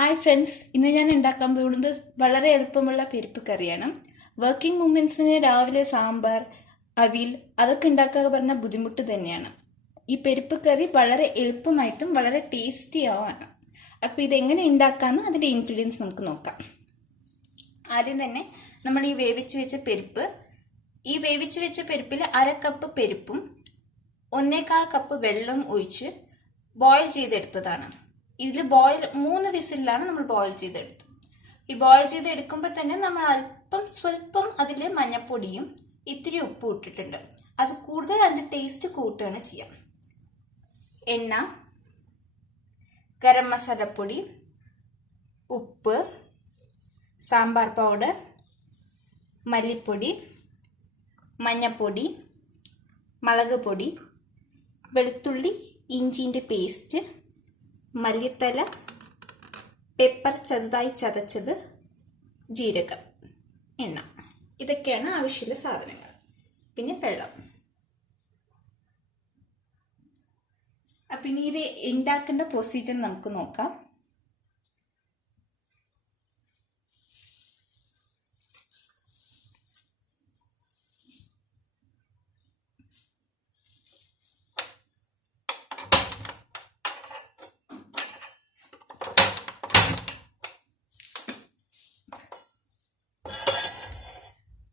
Hi friends, ഇന്ന് ഞാൻ ഉണ്ടാക്കാൻ പോകുന്നത് വളരെ എളുപ്പമുള്ള പരിപ്പ് കറിയാണ്. വർക്കിംഗ് വുമൻസിന് രാവിലെ സാമ്പാർ, അവിയൽ അതൊക്കെ ഉണ്ടാക്കുക പറഞ്ഞാൽ ബുദ്ധിമുട്ട് തന്നെയാണ്. ഈ പരിപ്പ് കറി വളരെ എളുപ്പമായിട്ടും വളരെ ടേസ്റ്റി ആവാണ്. അപ്പോൾ ഇതെങ്ങനെ ഉണ്ടാക്കാമെന്ന് അതിൻ്റെ ഇൻഗ്രീഡിയൻസ് നമുക്ക് നോക്കാം. ആദ്യം തന്നെ നമ്മൾ ഈ വേവിച്ച് വെച്ച പരിപ്പിൽ 1/2 കപ്പ് പരിപ്പും 1/4 കപ്പ് വെള്ളം ഒഴിച്ച് ബോയിൽ ചെയ്തെടുത്തതാണ്. ഇതിൽ 3 വിസിലാണ് നമ്മൾ ബോയിൽ ചെയ്തെടുത്തത്. ഈ ബോയിൽ ചെയ്തെടുക്കുമ്പോൾ തന്നെ നമ്മൾ സ്വല്പം അതിൽ മഞ്ഞപ്പൊടിയും ഇത്തിരി ഉപ്പും ഇട്ടിട്ടുണ്ട്. അത് കൂടുതൽ അതിൻ്റെ ടേസ്റ്റ് കൂട്ടുകയാണ് ചെയ്യാം. എണ്ണ, ഗരം മസാലപ്പൊടി, ഉപ്പ്, സാമ്പാർ പൗഡർ, മല്ലിപ്പൊടി, മഞ്ഞപ്പൊടി, മുളക് പൊടി, വെളുത്തുള്ളി ഇഞ്ചിൻ്റെ പേസ്റ്റ്, മല്ലിത്തല, പെപ്പർ ചെറുതായി ചതച്ചത്, ജീരകം, എണ്ണ, ഇതൊക്കെയാണ് ആവശ്യമുള്ള സാധനങ്ങൾ. പിന്നെ വെള്ളം. അപ്പം ഇനി ഇത് ഉണ്ടാക്കേണ്ട പ്രൊസീജിയർ നമുക്ക് നോക്കാം.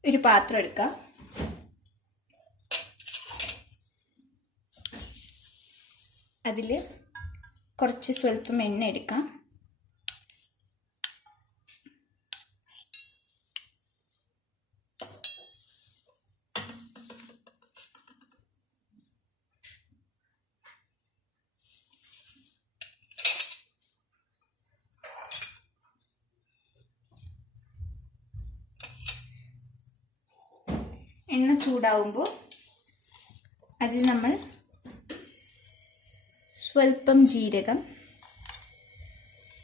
ഒരു പാത്രം എടുക്കാം. അതിൽ കുറച്ച് സ്വല്പം എണ്ണ എടുക്കാം. എണ്ണ ചൂടാവുമ്പോൾ അതിൽ നമ്മൾ സ്വല്പം ജീരകം,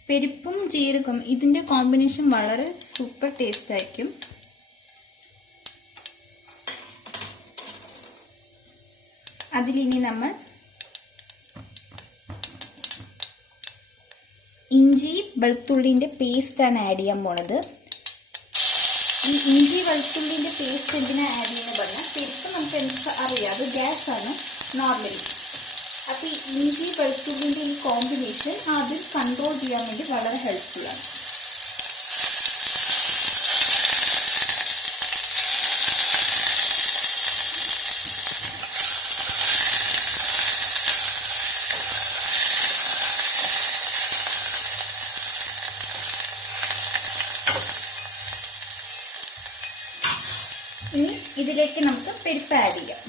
പരിപ്പും ജീരകം ഇതിൻ്റെ കോമ്പിനേഷൻ വളരെ സൂപ്പർ ടേസ്റ്റ് ആയിരിക്കും. അതിലിനി നമ്മൾ ഇഞ്ചി വെളുത്തുള്ളിൻ്റെ പേസ്റ്റാണ് ആഡ് ചെയ്യാൻ പോണത്. ഈ ഇഞ്ചി വെളുത്തുള്ളിൻ്റെ പേസ്റ്റ് എന്തിനാണ് ആഡ് ചെയ്യുന്നത് പറഞ്ഞാൽ പരിപ്പ് നമുക്ക് എന്താ അറിയാം, അത് ഗ്യാസാണ് നോർമലി. അപ്പോൾ ഈ ഇഞ്ചി വെളുത്തുള്ളിൻ്റെ ഈ കോമ്പിനേഷൻ ആദ്യം കൺട്രോൾ ചെയ്യാൻ വേണ്ടി വളരെ ഹെൽപ്ഫുള്ളാണ്. ഇനി ഇതിലേക്ക് നമുക്ക് പരിപ്പ് ആഡ് ചെയ്യാം.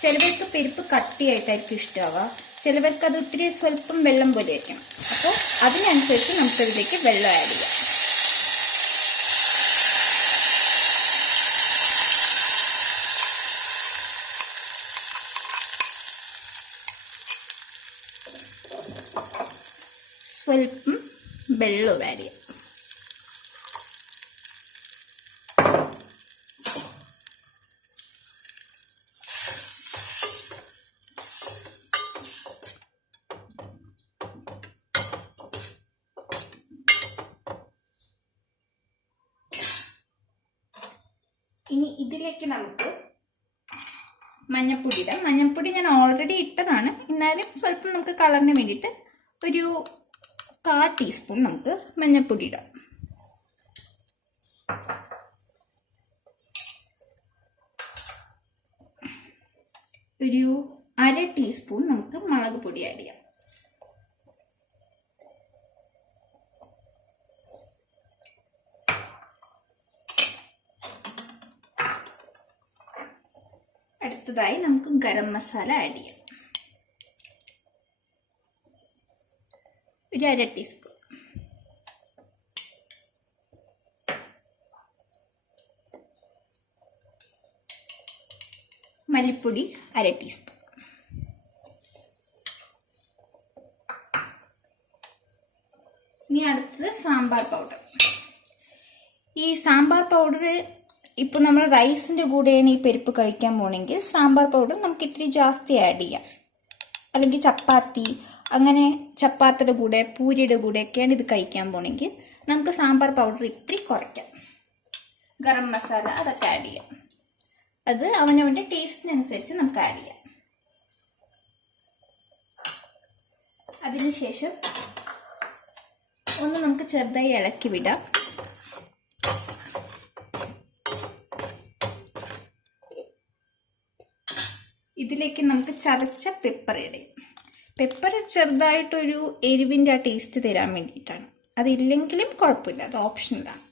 ചിലവർക്ക് പരിപ്പ് കട്ടിയായിട്ടായിരിക്കും ഇഷ്ടമാവുക, ചിലവർക്ക് അത് ഒത്തിരി സ്വല്പം വെള്ളം പോലെ ആയിരിക്കും. അപ്പോൾ അതിനനുസരിച്ച് നമുക്കതിലേക്ക് വെള്ളം ആഡ് ചെയ്യാം. സ്വല്പം വെള്ളം ആഡ് ചെയ്യാം. ഇനി ഇതിലേക്ക് നമുക്ക് മഞ്ഞൾപ്പൊടി ഇടാം. മഞ്ഞൾപ്പൊടി ഞാൻ ഓൾറെഡി ഇട്ടതാണ്, എന്നാലും സ്വല്പം നമുക്ക് കളറിന് വേണ്ടിയിട്ട് ഒരു 1/4 ടീസ്പൂൺ നമുക്ക് മഞ്ഞൾപ്പൊടി ഇടാം. ഒരു 1/2 ടീസ്പൂൺ നമുക്ക് മുളക് പൊടി ആഡ് ചെയ്യാം. അടുത്തതായി നമുക്ക് ഗരം മസാല ആഡ് ചെയ്യാം. ഒരു 1/2 ടീസ്പൂൺ. മല്ലിപ്പൊടി 1/2 ടീസ്പൂൺ. ഇനി അടുത്തത് സാമ്പാർ പൗഡർ. ഈ സാമ്പാർ പൗഡർ ഇപ്പോൾ നമ്മൾ റൈസിൻ്റെ കൂടെയാണ് ഈ പരിപ്പ് കഴിക്കാൻ പോകണമെങ്കിൽ സാമ്പാർ പൗഡർ നമുക്ക് ഇത്തിരി ജാസ്തി ആഡ് ചെയ്യാം. അല്ലെങ്കിൽ ചപ്പാത്തി അങ്ങനെ ചപ്പാത്തിയുടെ കൂടെ പൂരിയുടെ കൂടെയൊക്കെയാണ് ഇത് കഴിക്കാൻ പോണെങ്കിൽ നമുക്ക് സാമ്പാർ പൗഡർ ഇത്തിരി കുറയ്ക്കാം. ഗരം മസാല അതൊക്കെ ആഡ് ചെയ്യാം. അത് അവനവൻ്റെ ടേസ്റ്റിനനുസരിച്ച് നമുക്ക് ആഡ് ചെയ്യാം. അതിനുശേഷം ഒന്ന് നമുക്ക് ചെറുതായി ഇളക്കി വിടാം. ഇതിലേക്ക് നമുക്ക് ചതച്ച പെപ്പർ ഇടാം. പെപ്പർ ചെറുതായിട്ടൊരു എരിവിൻ്റെ ആ ടേസ്റ്റ് തരാൻ വേണ്ടിയിട്ടാണ്. അതില്ലെങ്കിലും കുഴപ്പമില്ല, അത് ഓപ്ഷണലാണ്.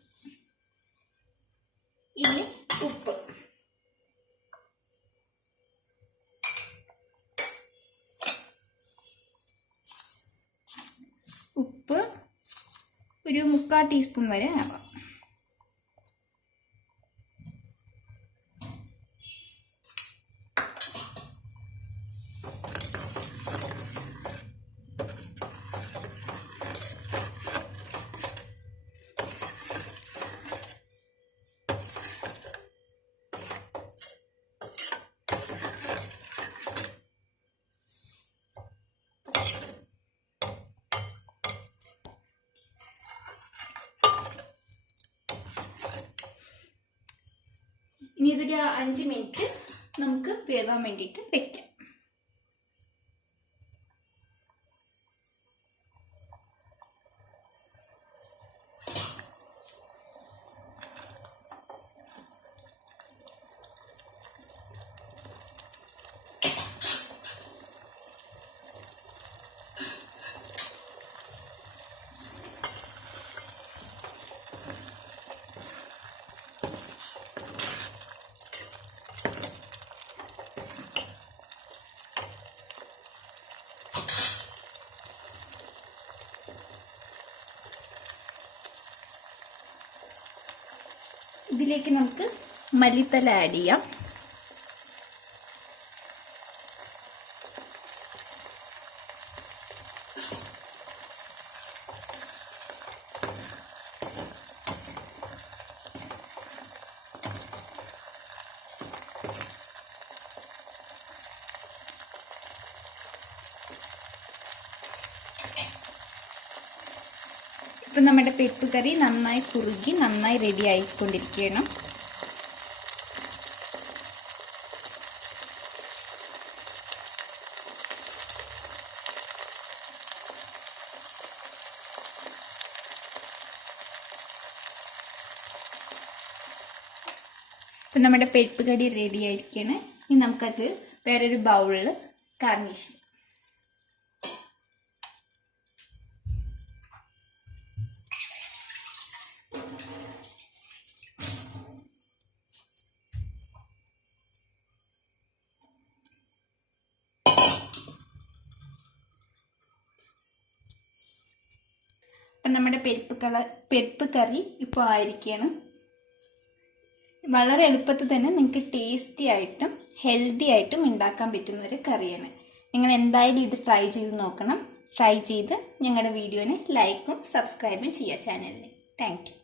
ഇനി ഉപ്പ്. ഉപ്പ് ഒരു 3/4 ടീസ്പൂൺ വരെ ആവാം. ഇനി ഇതൊരു 5 മിനിറ്റ് നമുക്ക് വേവാൻ വേണ്ടിയിട്ട് വെക്കാം. ഇതിലേക്ക് നമുക്ക് മല്ലിത്തല ആഡ് ചെയ്യാം. ഇപ്പം നമ്മുടെ പരിപ്പ് കറി നന്നായി കുറുകി നന്നായി റെഡി ആയിക്കൊണ്ടിരിക്കുകയാണ്. ഇപ്പം നമ്മുടെ പരിപ്പ് കറി റെഡി ആയിരിക്കുകയാണ്. ഇനി നമുക്കത് വേറൊരു ബൗളിൽ ഗാർണിഷ് ചെയ്യാം. അപ്പം നമ്മുടെ പരിപ്പ് കറി ഇപ്പോൾ ആയിരിക്കുകയാണ്. വളരെ എളുപ്പത്തിൽ തന്നെ നിങ്ങൾക്ക് ടേസ്റ്റി ആയിട്ടും ഹെൽത്തി ആയിട്ടും ഉണ്ടാക്കാൻ പറ്റുന്ന ഒരു കറിയാണ്. നിങ്ങൾ എന്തായാലും ഇത് ട്രൈ ചെയ്ത് നോക്കണം. ട്രൈ ചെയ്ത് ഞങ്ങളുടെ വീഡിയോനെ ലൈക്കും സബ്സ്ക്രൈബും ചെയ്യുക ചാനലിന്. Thank you.